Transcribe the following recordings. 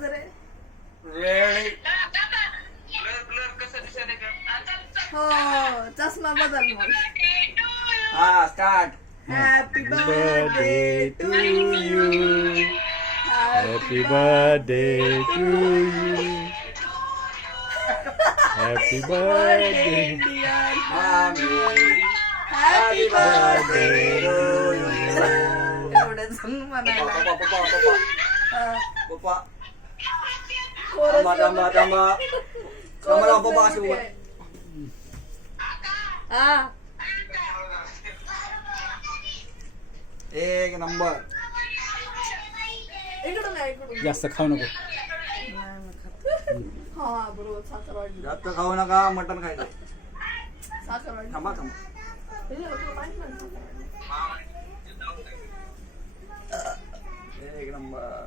बघ रे. रेडी. हो चष्मा बदल मग. हा start. Happy birthday to you. Happy birthday to you. Happy birthday. मामी. Happy birthday. पप्पा एवढंच म्हणायला. पप्पा कोरस थांबा थांबा. थांबा पप्पा अशी उभा. हा एक नंबर. इकडून नाही इकडून. जास्त खाऊ नको. हा बरोबर साखर वाढली. जास्त खाऊ नका. मटण खायचं. साखर वाढली. थांबा थांबा. एक नंबर.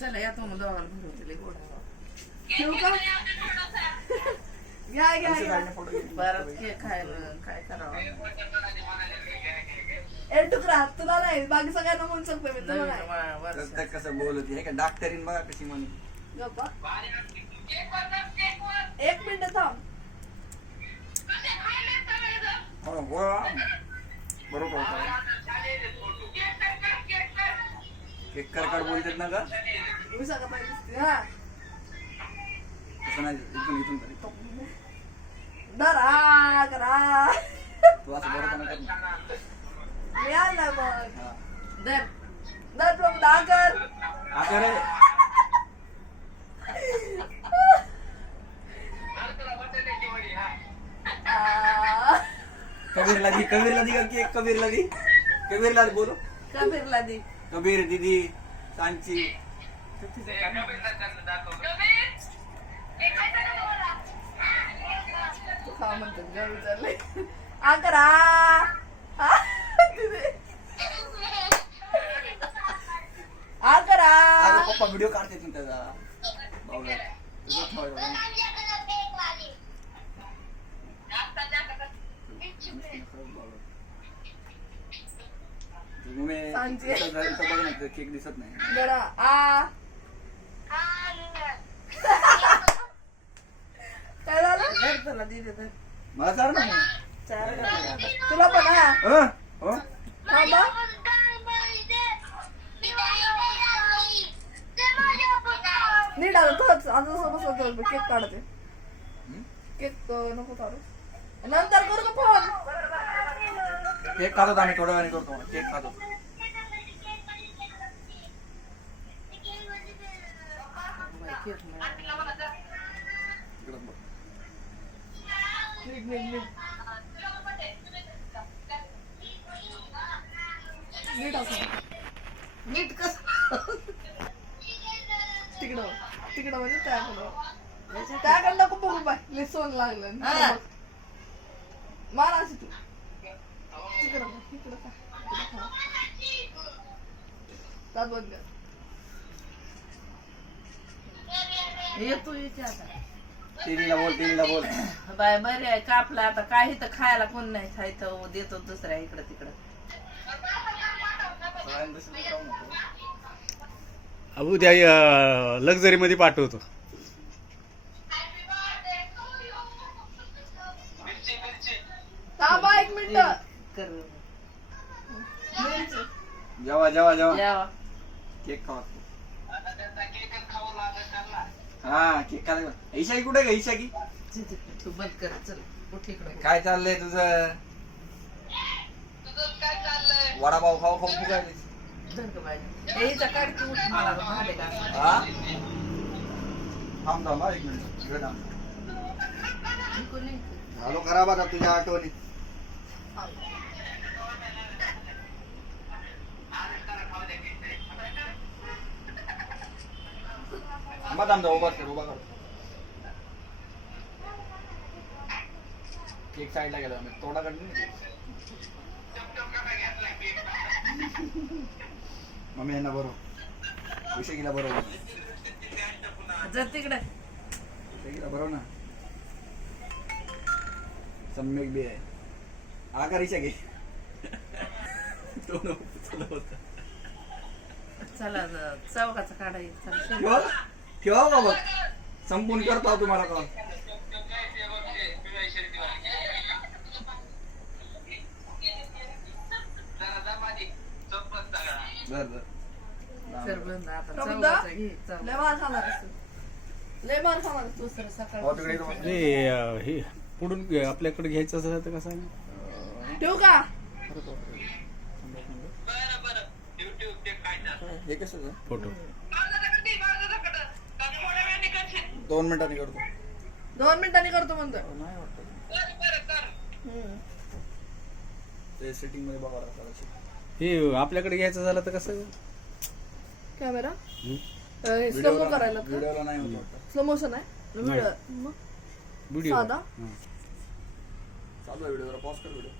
चला या तुम्हाला दोघांना भरवते गोड. ठेवू का? घ्या घ्या घ्या. बरं केक खायला काय करावं. एक तुकडा तुला नाही बाकी सगळ्यांना म्हणू शकतो मी तुला नाही. प्रत्येक कसं बोलत आहे का डॉक्टरीन बघा कशी म्हणे. गप्पा. एक मिनिट थांब. बरोबर केक करकड बोलतात ना का मी सगळं पाहिजे. हा तसं नाही. इथून इथून तरी दरा करा. तू असं बरोबर नाही करत ना. मी आला मग. हा. दर दर प्रभू दाकर. आता रे कबीरला दी का केक. कबीरला दी बोलो. कबीरला दे. कबीर दीदी सांची. तू खा म्हणतात ग विचारले. आकरा. आकरा. अरे पप्पा व्हिडिओ काढते तू त्याचा. बावला. तुझं ठेवायचं. तुम्ही सांची. इथं बघ ना केक दिसत नाही. जरा आ काय झालं. धर तुला दिले तर मला चाल ना. चार तुला पण हा. हो थांबा. नीट आलं तोच आता केक काढते. केक नको काढू. नंतर करू का फोन. केक खातो आम्ही थोड्या वेळाने करतो. केक खातो. नीट नीट नीट नीट असं. नीट कस तिकडं तिकडं म्हणजे त्याकडं नको बघू बाय. लय सोन लागलं. मारा अशी तू तिकडं बघ. तिकडं का दात बंद कर. येतो येते आता. टीव्हीला बोल. बाय बरे आहे कापला आता. काही तर खायला कोण नाही खायचं. देतो दुसऱ्या इकडं तिकडं. अबू त्या लक्झरी मध्ये पाठवतो. थांबा एक मिनिट. कर जेवा यावा. केक खावा. हा केक खायला. ईशा की कुठे ग. ईशा की तू बंद कर. चल उठ इकडं. काय चाललंय तुझं. वडापाव खाऊ फुगायले. धर गं बाई. हे हिचा काढ की उठ. मला भांडे का हा थांब हा, एक मिनिट इकडे थांब. कोणी झालो खराब आता तुझ्या आठवणीत. थांबा उभा कर. केक साईडला गेला. तोडा काढली. मम्मी यांना बरोबर. विषय गेला बरोबर. जर तिकडे बरोबर ना. सम्यक बी आहे. आकारीच्या घे. तो होता. चला चौकाचा काढायचा चला. ठेवा ठेवा बाबा संपून करतो तुम्हाला कॉल. बर कर बंद आता प्रबुद्धा? चौकाचा घे चौका. लय मार खाणार असतो. लय मार खाणार असतो. दुसरं सकाळ हो तिकडे इथं बस. हे पुढून आपल्याकडे घ्यायचं असं तर कसं आहे ठेवू का? हे कसं फोटो 2 मिनिटांनी करतो. 2 मिनिटांनी करतो म्हणतोय. नाही वाटत हम्म. ते सेटिंग मध्ये बघा लागतं. हे आपल्याकडे घ्यायचं झालं तर कसं कॅमेरा हम्म? स्लो मो करायला व्हिडिओला नाही होत वाटतं. स्लो मोशन आहे नाही. मग व्हिडिओ साधा? हां. चालू आहे व्हिडिओ. पॉज कर व्हिडिओ.